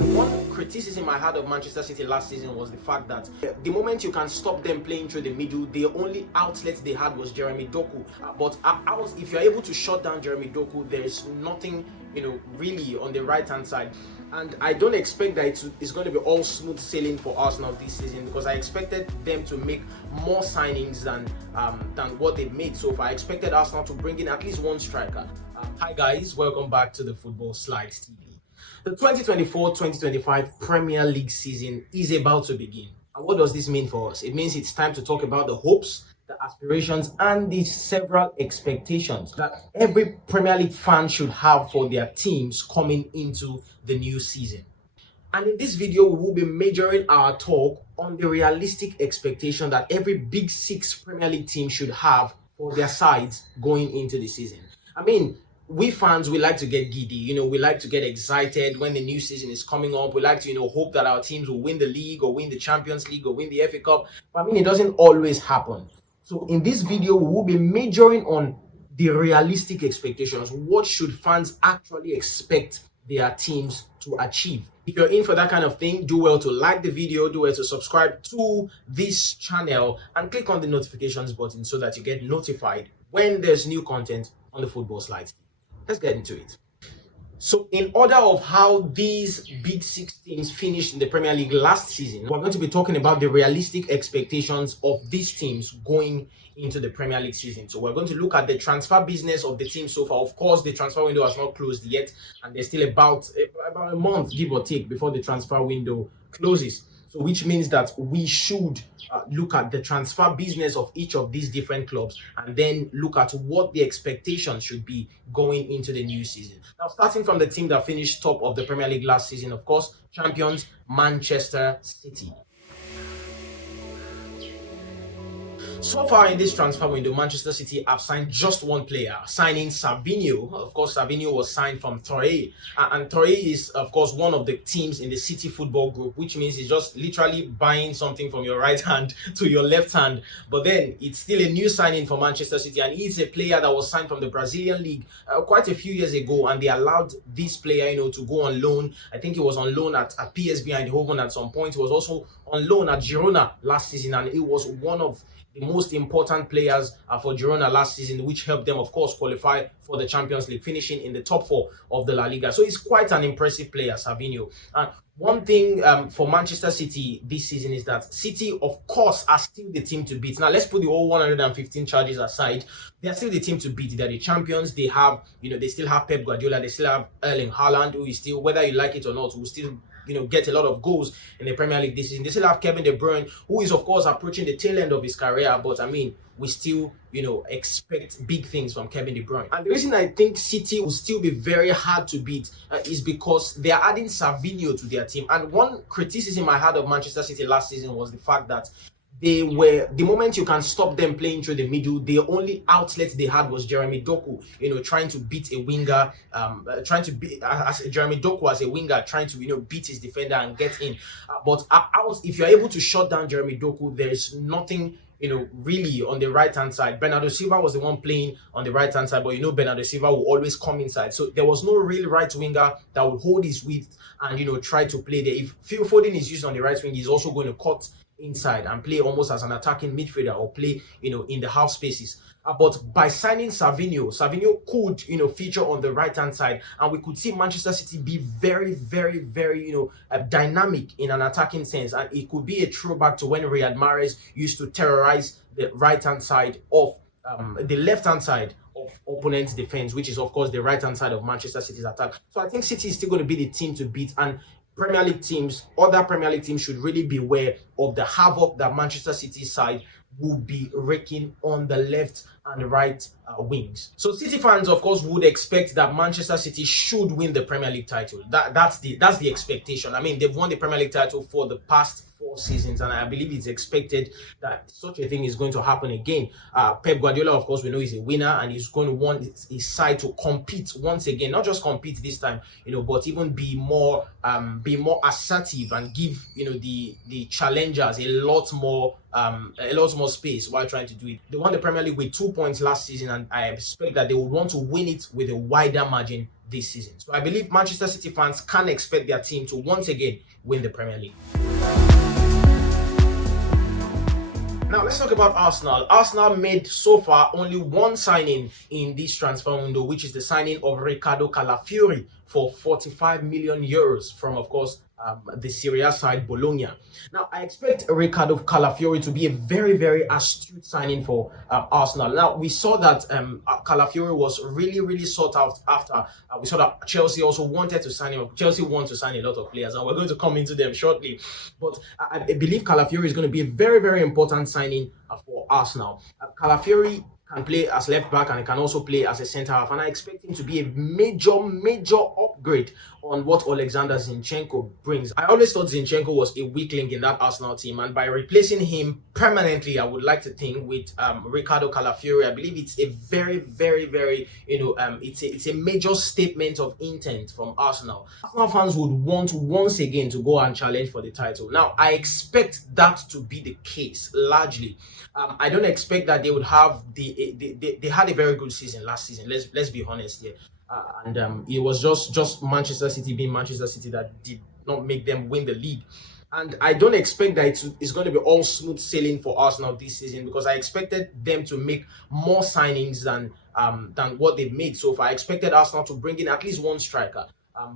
And one criticism I had of Manchester City last season was the fact that the moment you can stop them playing through the middle, the only outlet they had was Jeremy Doku. But if you're able to shut down Jeremy Doku, there is nothing, really on the right-hand side. And I don't expect that it's going to be all smooth sailing for Arsenal this season, because I expected them to make more signings than what they've made so far. I expected Arsenal to bring in at least one striker. Hi guys, welcome back to the Football Slides TV. The 2024-2025 Premier League season is about to begin. And what does this mean for us? It means it's time to talk about the hopes, the aspirations, and the several expectations that every Premier League fan should have for their teams coming into the new season. And in this video, we will be majoring our talk on the realistic expectation that every Big Six Premier League team should have for their sides going into the season. I mean, we fans, we like to get giddy, we like to get excited when the new season is coming up. We like to, hope that our teams will win the league or win the Champions League or win the FA Cup. But I mean, it doesn't always happen. So in this video, we will be majoring on the realistic expectations. What should fans actually expect their teams to achieve? If you're in for that kind of thing, do well to like the video, do well to subscribe to this channel and click on the notifications button so that you get notified when there's new content on the Football Slides. Let's get into it. So in order of how these Big Six teams finished in the Premier League last season, we're going to be talking about the realistic expectations of these teams going into the Premier League season. So we're going to look at the transfer business of the team so far. Of course, the transfer window has not closed yet, and there's still about a month, give or take, before the transfer window closes. So which means that we should look at the transfer business of each of these different clubs and then look at what the expectations should be going into the new season. Now, starting from the team that finished top of the Premier League last season, of course, champions Manchester City. So far in this transfer window, Manchester City have signed just one player, signing Savinho. Of course, Savinho was signed from Torre. And Torre is, of course, one of the teams in the City football group, which means it's just literally buying something from your right hand to your left hand. But then it's still a new signing for Manchester City. And he's a player that was signed from the Brazilian league quite a few years ago. And they allowed this player, to go on loan. I think he was on loan at PSV Eindhoven at some point. He was also on loan at Girona last season. And it was one of the most important players for Girona last season, which helped them, of course, qualify for the Champions League, finishing in the top 4 of the La Liga. So he's quite an impressive player, Savinho. And one thing for Manchester City this season is that City, of course, are still the team to beat. Now, let's put the whole 115 charges aside. They're still the team to beat. They're the champions. They have, they still have Pep Guardiola. They still have Erling Haaland, who is still, whether you like it or not, will still get a lot of goals in the Premier League this season. They still have Kevin De Bruyne, who is, of course, approaching the tail end of his career. But, I mean, we still, expect big things from Kevin De Bruyne. And the reason I think City will still be very hard to beat is because they are adding Savinho to their team. And one criticism I had of Manchester City last season was the fact that the moment you can stop them playing through the middle, the only outlet they had was Jeremy Doku, trying to beat a winger, Jeremy Doku as a winger, trying to, beat his defender and get in. But if you're able to shut down Jeremy Doku, there's nothing, really on the right-hand side. Bernardo Silva was the one playing on the right-hand side, but Bernardo Silva will always come inside. So there was no real right winger that would hold his width and, try to play there. If Phil Foden is used on the right wing, he's also going to cut inside and play almost as an attacking midfielder or play, in the half spaces. But by signing Savinho could, feature on the right-hand side, and we could see Manchester City be very, very, very, dynamic in an attacking sense. And it could be a throwback to when Riyad Mahrez used to terrorize the right-hand side of the left-hand side of opponent's defense, which is, of course, the right-hand side of Manchester City's attack. So I think City is still going to be the team to beat. And Premier League teams, other Premier League teams should really beware of the havoc that Manchester City's side will be wreaking on the left and right wings. So City fans, of course, would expect that Manchester City should win the Premier League title. That's the expectation. I mean, they've won the Premier League title for the past 4 seasons, and I believe it's expected that such a thing is going to happen again. Pep Guardiola, of course, we know he's a winner, and he's going to want his side to compete once again. Not just compete this time, but even be more assertive and give the challengers a lot more space while trying to do it. They won the Premier League with 2 points last season, and I expect that they would want to win it with a wider margin this season. So I believe Manchester City fans can expect their team to once again win the Premier League. Now let's talk about Arsenal. Arsenal made so far only one signing in this transfer window, which is the signing of Riccardo Calafiori for 45 million euros from, of course, the Serie A side Bologna. Now, I expect Riccardo Calafiori to be a very, very astute signing for Arsenal. Now, we saw that Calafiori was really, really sought out after. We saw that Chelsea also wanted to sign him. Chelsea want to sign a lot of players, and we're going to come into them shortly. But I believe Calafiori is going to be a very, very important signing for Arsenal. Calafiori can play as left back and he can also play as a centre half, and I expect him to be a major upgrade on what Alexander Zinchenko brings. I always thought Zinchenko was a weak link in that Arsenal team, and by replacing him permanently, I would like to think with Riccardo Calafiori, I believe it's a very it's a major statement of intent from Arsenal. Arsenal fans would want once again to go and challenge for the title. Now, I expect that to be the case largely. I don't expect that they would have they had a very good season last season. Let's be honest here. And it was just Manchester City being Manchester City that did not make them win the league. And I don't expect that it's going to be all smooth sailing for Arsenal this season, because I expected them to make more signings than what they've made so far. I expected Arsenal to bring in at least one striker.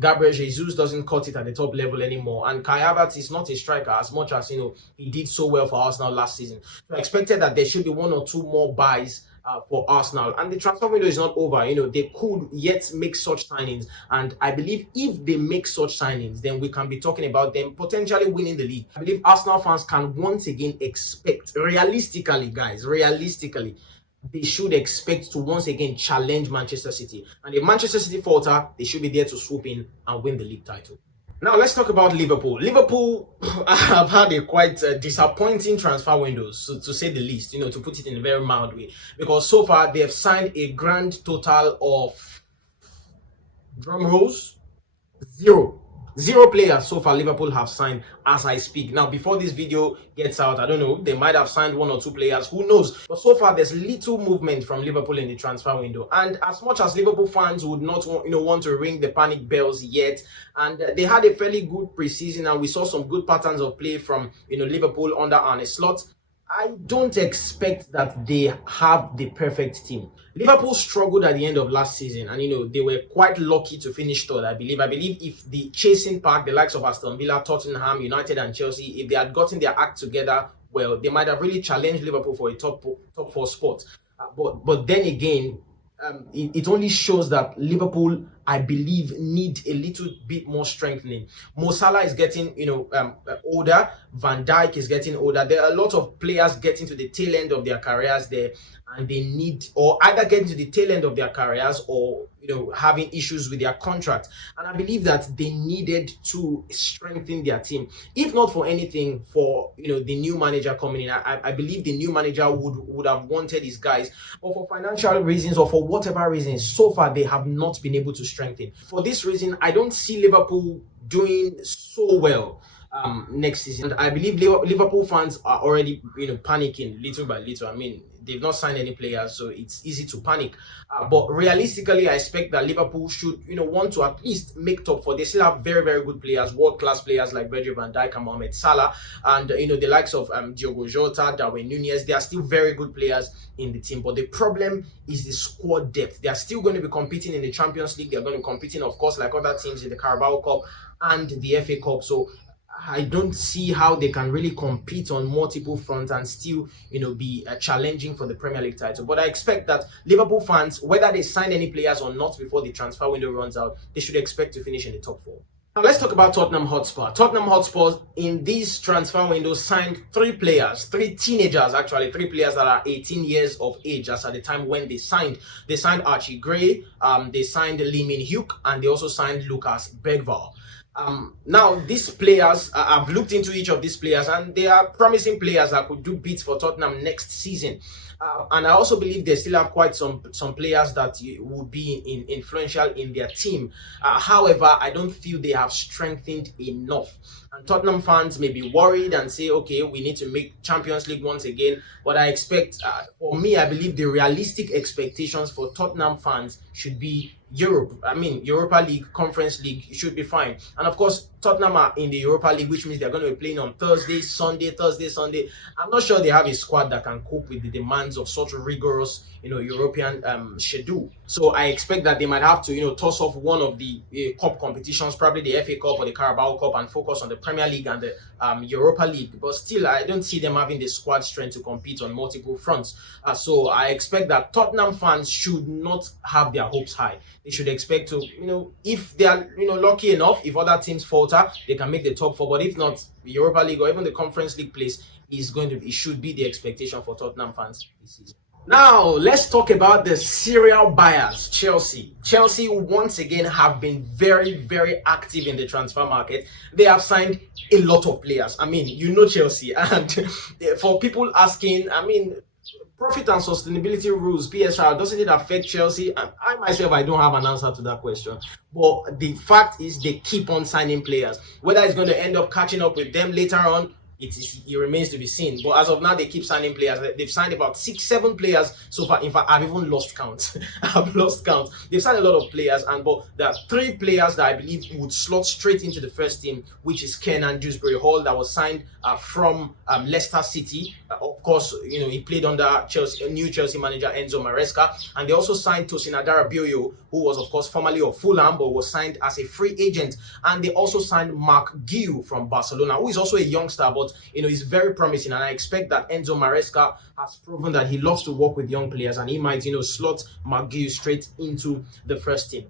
Gabriel Jesus doesn't cut it at the top level anymore, and Kai Havertz is not a striker as much as he did so well for Arsenal last season. So I expected that there should be one or two more buys for Arsenal, and the transfer window is not over. They could yet make such signings, and I believe if they make such signings, then we can be talking about them potentially winning the league. I believe Arsenal fans can once again expect, realistically, they should expect to once again challenge Manchester City. And if Manchester City falter, they should be there to swoop in and win the league title. Now, let's talk about Liverpool. Liverpool have had a quite disappointing transfer window, to say the least, to put it in a very mild way. Because so far, they have signed a grand total of, drum rolls, Zero players so far Liverpool have signed as I speak. Now, before this video gets out, I don't know, they might have signed one or two players, who knows? But so far, there's little movement from Liverpool in the transfer window. And as much as Liverpool fans would not want to ring the panic bells yet, and they had a fairly good preseason, and we saw some good patterns of play from Liverpool under Arne Slot, I don't expect that they have the perfect team. Liverpool struggled at the end of last season, and they were quite lucky to finish third. I believe if the chasing pack, the likes of Aston Villa, Tottenham, United, and Chelsea, if they had gotten their act together, well, they might have really challenged Liverpool for a top four spot. But then again, it only shows that Liverpool, I believe, need a little bit more strengthening. Mo Salah is getting, older. Van Dijk is getting older. There are a lot of players getting to the tail end of their careers there, and they need, or either getting to the tail end of their careers, or having issues with their contract. And I believe that they needed to strengthen their team, if not for anything, for the new manager coming in. I believe the new manager would have wanted his guys, but for financial reasons or for whatever reasons, so far they have not been able to strengthen. For this reason, I don't see Liverpool doing so well next season. And I believe Liverpool fans are already panicking little by little. I mean, they've not signed any players, so it's easy to panic. But realistically, I expect that Liverpool should want to at least make top four. They still have very, very good players, world-class players like Virgil van Dijk and Mohamed Salah, and the likes of Diogo Jota, Darwin Núñez. They are still very good players in the team, but the problem is the squad depth. They are still going to be competing in the Champions League. They're going to be competing, of course, like other teams in the Carabao Cup and the FA Cup. So I don't see how they can really compete on multiple fronts and still, be challenging for the Premier League title. But I expect that Liverpool fans, whether they sign any players or not before the transfer window runs out, they should expect to finish in the top four. Now, let's talk about Tottenham Hotspur. Tottenham Hotspur, in this transfer window, signed three players, three teenagers actually, three players that are 18 years of age as at the time when they signed. They signed Archie Gray, they signed Lee Min-hyuk, and they also signed Lucas Bergvall. Now, these players, I've looked into each of these players, and they are promising players that could do bits for Tottenham next season. And I also believe they still have quite some players that will be influential in their team. However, I don't feel they have strengthened enough. And Tottenham fans may be worried and say, okay, we need to make Champions League once again. But I expect, for me, I believe the realistic expectations for Tottenham fans should be, Europe. I mean, Europa League, Conference League, it should be fine. And of course, Tottenham are in the Europa League, which means they're going to be playing on Thursday, Sunday. I'm not sure they have a squad that can cope with the demands of such rigorous, European schedule. So I expect that they might have to, toss off one of the cup competitions, probably the FA Cup or the Carabao Cup, and focus on the Premier League and the Europa League. But still, I don't see them having the squad strength to compete on multiple fronts. So I expect that Tottenham fans should not have their hopes high. They should expect to, if they are, lucky enough, if other teams falter, they can make the top four. But if not, the Europa League or even the Conference League place it should be the expectation for Tottenham fans this season. Now, let's talk about the serial buyers, Chelsea. Chelsea, once again, have been very, very active in the transfer market. They have signed a lot of players. I mean, Chelsea. And for people asking, profit and sustainability rules, PSR, doesn't it affect Chelsea? And I myself, I don't have an answer to that question. But the fact is they keep on signing players. Whether it's going to end up catching up with them later on, it remains to be seen. But as of now, they keep signing players. They've signed about 6-7 players so far. In fact, I've even lost count. I've lost count. They've signed a lot of players, but there are 3 players that I believe would slot straight into the first team, which is Kenan Dewsbury-Hall, that was signed from Leicester City. Of course, he played under new Chelsea manager Enzo Maresca, and they also signed Tosin Adarabioyo, who was, of course, formerly of Fulham, but was signed as a free agent. And they also signed Mark Guiu from Barcelona, who is also a youngster, but he's very promising, and I expect that Enzo Maresca has proven that he loves to work with young players, and he might, slot McGill straight into the first team.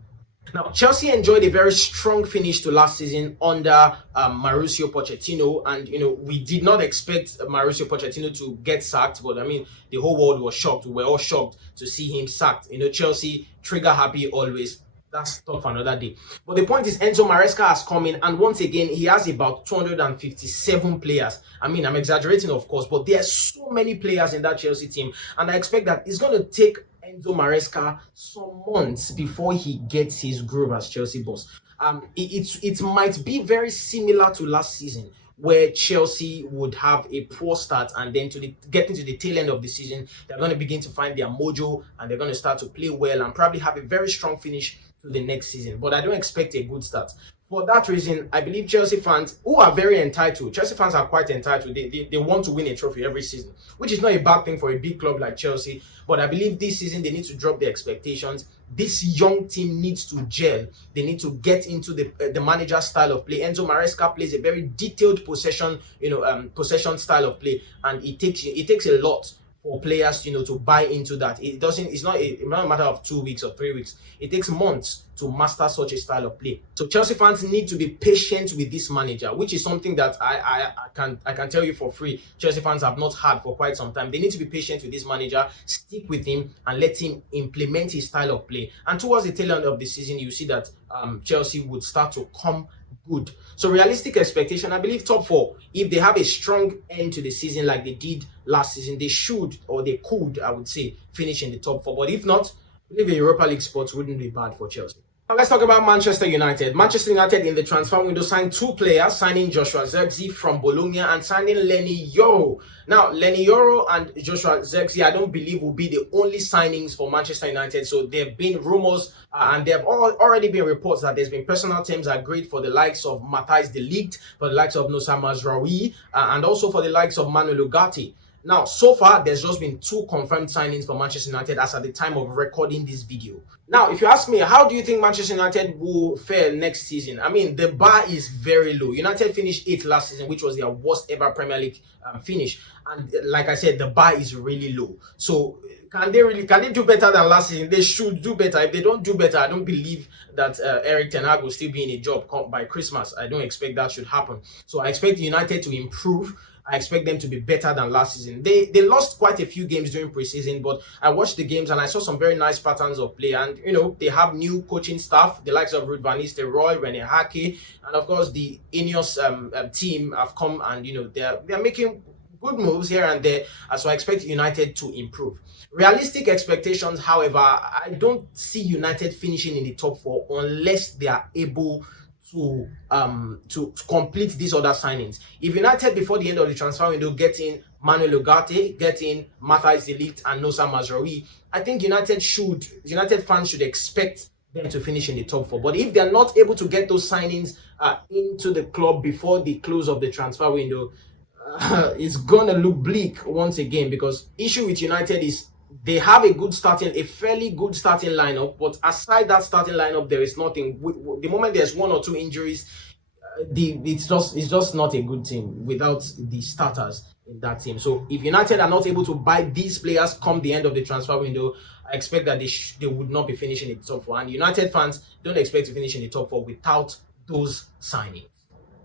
Now, Chelsea enjoyed a very strong finish to last season under Mauricio Pochettino, and we did not expect Mauricio Pochettino to get sacked, but the whole world was shocked. We were all shocked to see him sacked. Chelsea trigger happy always. That's tough for another day. But the point is, Enzo Maresca has come in, and once again, he has about 257 players. I'm exaggerating, of course, but there are so many players in that Chelsea team, and I expect that it's going to take Enzo Maresca some months before he gets his groove as Chelsea boss. It might be very similar to last season, where Chelsea would have a poor start, and then get into the tail end of the season, they're going to begin to find their mojo, and they're going to start to play well and probably have a very strong finish to the next season. But I don't expect a good start. For that reason, I believe Chelsea fans, who are very entitled, Chelsea fans are quite entitled. They want to win a trophy every season, which is not a bad thing for a big club like Chelsea. But I believe this season they need to drop their expectations. This young team needs to gel. They need to get into the manager's style of play. Enzo Maresca plays a very detailed possession style of play, and it takes a lot for players, to buy into that. It's not a matter of 2 weeks or 3 weeks. It takes months to master such a style of play. So Chelsea fans need to be patient with this manager, which is something that I can tell you for free. Chelsea fans have not had for quite some time. They need to be patient with this manager, stick with him, and let him implement his style of play. And towards the tail end of the season, you see that Chelsea would start to come good. So realistic expectation, I believe top 4. If they have a strong end to the season like they did last season, they could, I would say, finish in the top 4. But if not, I believe a Europa League spot wouldn't be bad for Chelsea. Now let's talk about Manchester United. Manchester United in the transfer window signed 2 players, signing Joshua Zirkzee from Bologna and signing Lenny Yoro. Now, Lenny Yoro and Joshua Zirkzee, I don't believe will be the only signings for Manchester United. So there have been rumors and there have already been reports that there's been personal terms agreed for the likes of Matthijs de Ligt, for the likes of Nusa Mazraoui, and also for the likes of Manuel Ugarte. Now, so far, there's just been 2 confirmed signings for Manchester United as at the time of recording this video. Now, if you ask me, how do you think Manchester United will fare next season? The bar is very low. United finished 8th last season, which was their worst ever Premier League finish. And like I said, the bar is really low. So can they do better than last season? They should do better. If they don't do better, I don't believe that Erik ten Hag will still be in a job by Christmas. I don't expect that should happen. So I expect United to improve. I expect them to be better than last season. They lost quite a few games during preseason, but I watched the games and I saw some very nice patterns of play. And, they have new coaching staff, the likes of Ruud van Nistelrooy, René Hake, and of course the Ineos team have come and, they're making good moves here and there. So I expect United to improve. Realistic expectations, however, I don't see United finishing in the top 4 unless they are able to complete these other signings. If United before the end of the transfer window get in Manuel Ugarte, get in Matthijs de Ligt and Nusa Mazraoui, I think United fans should expect them to finish in the top four. But if they're not able to get those signings into the club before the close of the transfer window, it's gonna look bleak once again, because issue with United is they have a fairly good starting lineup, but aside that starting lineup, there is nothing. The moment there's one or two injuries, it's just not a good team without the starters in that team. So if United are not able to buy these players come the end of the transfer window, I expect that they would not be finishing in the top four. And United fans don't expect to finish in the top four without those signings.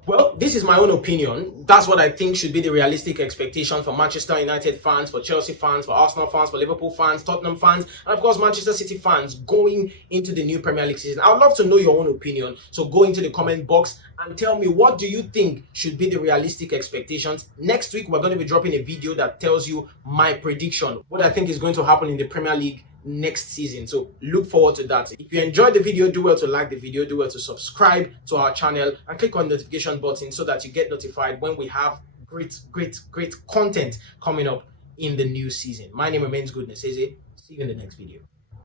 Well, this is my own opinion. That's what I think should be the realistic expectation for Manchester United fans, for Chelsea fans, for Arsenal fans, for Liverpool fans, Tottenham fans, and of course Manchester City fans going into the new Premier League season. I would love to know your own opinion. So go into the comment box and tell me, what do you think should be the realistic expectations? Next week, we're going to be dropping a video that tells you my prediction, what I think is going to happen in the Premier League next season. So look forward to that. If you enjoyed the video, do well to like the video, do well to subscribe to our channel, and click on the notification button so that you get notified when we have great content coming up in the new season. My name remains Goodness. See you in the next video.